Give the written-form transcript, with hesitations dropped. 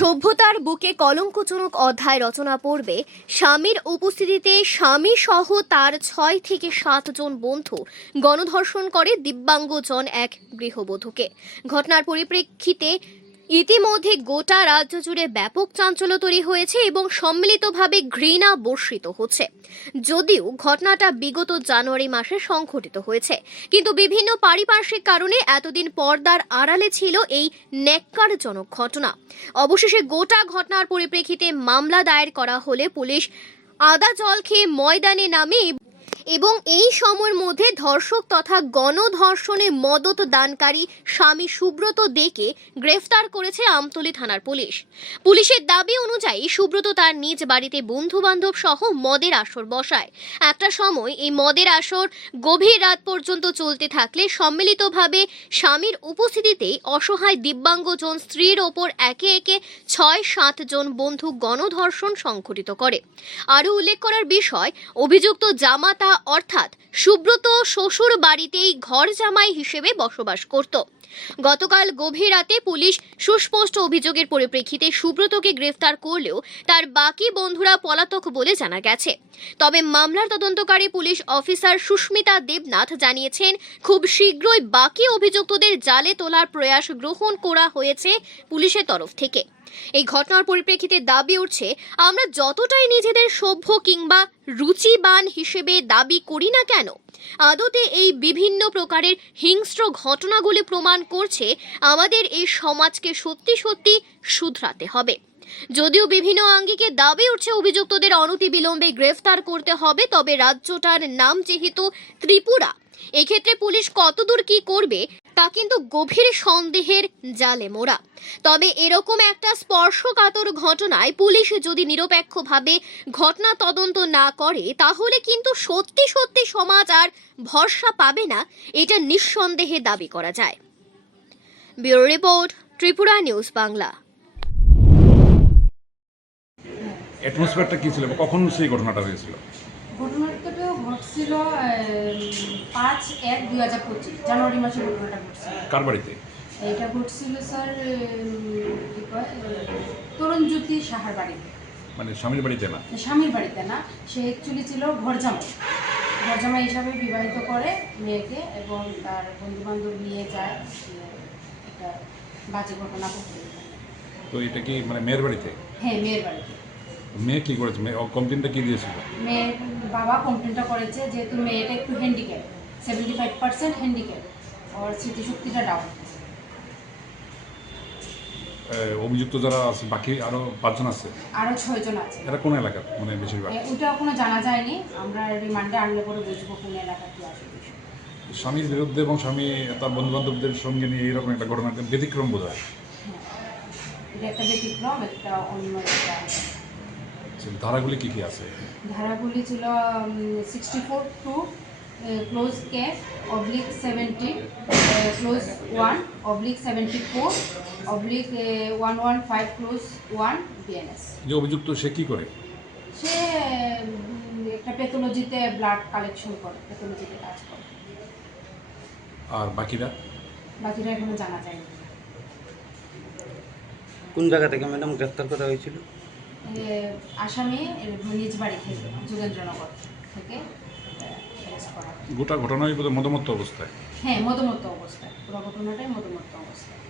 সভ্যতার বুকে কলঙ্কজনক অধ্যায় রচনা পড়বে স্বামীর উপস্থিতিতে স্বামী সহ তার ৬ থেকে ৭ জন বন্ধু গণধর্ষণ করে দিব্যাঙ্গজন এক গৃহবধূকে। ঘটনার পরিপ্রেক্ষিতে ইতিমধ্যে গোটা রাজ্য জুড়ে ব্যাপক চাঞ্চল্য তৈরি হয়েছে এবং সম্মিলিতভাবে ঘৃণা বর্ষিত হচ্ছে। যদিও ঘটনাটা বিগত জানুয়ারি মাসে সংঘটিত হয়েছে, কিন্তু বিভিন্ন পারিপার্শ্বিক কারণে এতদিন পর্দার আড়ালে ছিল এই ন্যাক্কারজনক ঘটনা। অবশেষে গোটা ঘটনার পরিপ্রেক্ষিতে মামলা দায়ের করা হলে পুলিশ আদা জল খেয়ে ময়দানে নামে এবং এই সময়ের মধ্যে ধর্ষক তথা গণধর্ষণে মদত দানকারী স্বামী সুব্রত দেকে গ্রেফতার করেছে আমতলী থানার পুলিশ। পুলিশের দাবি অনুযায়ী সুব্রত তার নিজ বাড়িতে বন্ধু বান্ধব সহ মদের আসর বসায়। একটা সময় এই মদের আসর গভীর রাত পর্যন্ত চলতে থাকলে সম্মিলিতভাবে স্বামীর উপস্থিতিতেই অসহায় দিব্যাঙ্গজন স্ত্রীর ওপর একে একে ৬-৭ জন বন্ধু গণধর্ষণ সংঘটিত করে। আরও উল্লেখ করার বিষয়, অভিযুক্ত জামাতা অর্থাৎ সুব্রত শ্বশুর বাড়িতেই ঘর জামাই হিসেবে বসবাস করত। গতকাল গভীর রাতে পুলিশ সুস্পষ্ট অভিযোগের পরিপ্রেক্ষিতে সুব্রতকে গ্রেফতার করলেও তার বাকি বন্ধুরা পলাতক বলে জানা গেছে। তবে মামলার তদন্তকারী পুলিশ অফিসার সুস্মিতা দেবনাথ জানিয়েছেন, খুব শীঘ্রই বাকি অভিযুক্তদের জালে তোলার প্রয়াস গ্রহণ করা হয়েছে পুলিশের তরফ থেকে। এই ঘটনার পরিপ্রেক্ষিতে দাবি উঠছে, আমরা যতটাই নিজেদের সভ্য কিংবা রুচিবান হিসেবে দাবি করি না কেন, আদতে এই বিভিন্ন প্রকারের হিংস্র ঘটনাগুলি প্রমাণ করছে আমাদের এই সমাজকে সত্যি সত্যি শুধরাতে হবে। যদিও বিভিন্ন আঙ্গিকে দাবি উঠছে অভিযুক্তদের অনতিবিলম্বে গ্রেফতার করতে হবে, তবে রাজ্যটার নাম যেহেতু ত্রিপুরা, এক্ষেত্রে পুলিশ কতদূর কি করবে তা কিন্তু গভীর সন্দেহের জালে মোড়া। তবে এরকম একটা স্পর্শকাতর ঘটনায় পুলিশ যদি নিরপেক্ষভাবে ঘটনা তদন্ত না করে, তাহলে কিন্তু সত্যি সত্যি সমাজ আর ভরসা পাবে না, এটা নিঃসন্দেহে দাবি করা যায়। Bureau report, Tripura news Bangla. অ্যাটমসফিয়ারটা কি ছিল, কখন সেই ঘটনাটা হয়েছিল? ঘটনাটা ঘটছিল ৫/১/২০২৫ জানুয়ারি মাসে ঘটনাটা ঘটছিল। কার বাড়িতে এটা ঘটছিল স্যার কি কয় তরুণজ্যোতি সাহার বাড়িতে। মানে স্বামীর বাড়িতে না? স্বামীর বাড়িতে না, সে অ্যাকচুয়ালি ছিল ঘরজামাই হিসাবে বিবাহিত করে মেয়েকে এবং তার বন্ধু বান্ধব নিয়ে যায় একটা বাজে ঘটনা ঘটে। তো এটা কি মানে মেয়ের বাড়িতে? হ্যাঁ, মেয়ের বাড়িতে। মেয়ে কি করেছে? মেয়ে কমপ্লেনটা কি দিয়েছিল? মেয়ের বাবা কমপ্লেনটা করেছে যেহেতু মেয়েটা একটু হ্যান্ডিক্যাপ, 75% হ্যান্ডিক্যাপ, ওর স্মৃতিশক্তিটা ডাউন। অভিযুক্ত যারা আছে বাকি আরো 5 জন আছে? আরও 6 জন আছে। এরা কোন এলাকার? মানে বেশিরভাগ ওটা এখনো জানা যায়নি, আমরা রিমান্ডে আনলে পরে বুঝবো কোন এলাকা কি আছে। স্বামীর বিরুদ্ধে এবং স্বামী তার বন্ধু বান্ধবদের সঙ্গে নিয়ে এইরকম একটা ঘটনা ব্যতিক্রম বোধ হয়। এটা একটা ব্যতিক্রম, একটা অন্য একটা। ধারাগুলি কি কি আছে? ধারাগুলি ছিল 64(2) ক্লোজ কে /70 ক্লোজ 1 /74 115 ক্লোজ 1 বিএনএস। যে অভিযুক্ত সে কি করে? সে একটা প্যাথোলজিতে ব্লাড কালেকশন করে, প্যাথোলজিতে কাজ করে। আর বাকিরা এখনো জানা যায়নি। কোন জায়গা থেকে ম্যাডাম গ্রেফতার করা হয়েছিল? আসামি নিজ বাড়ি থেকে, যোগেন্দ্রনগর থেকে অ্যারেস্ট করা। গোটা ঘটনাই বোধহয় মদমত্ত অবস্থায়। হ্যাঁ, মদমত্ত অবস্থায়, পুরো ঘটনাটাই মদমত্ত অবস্থায়।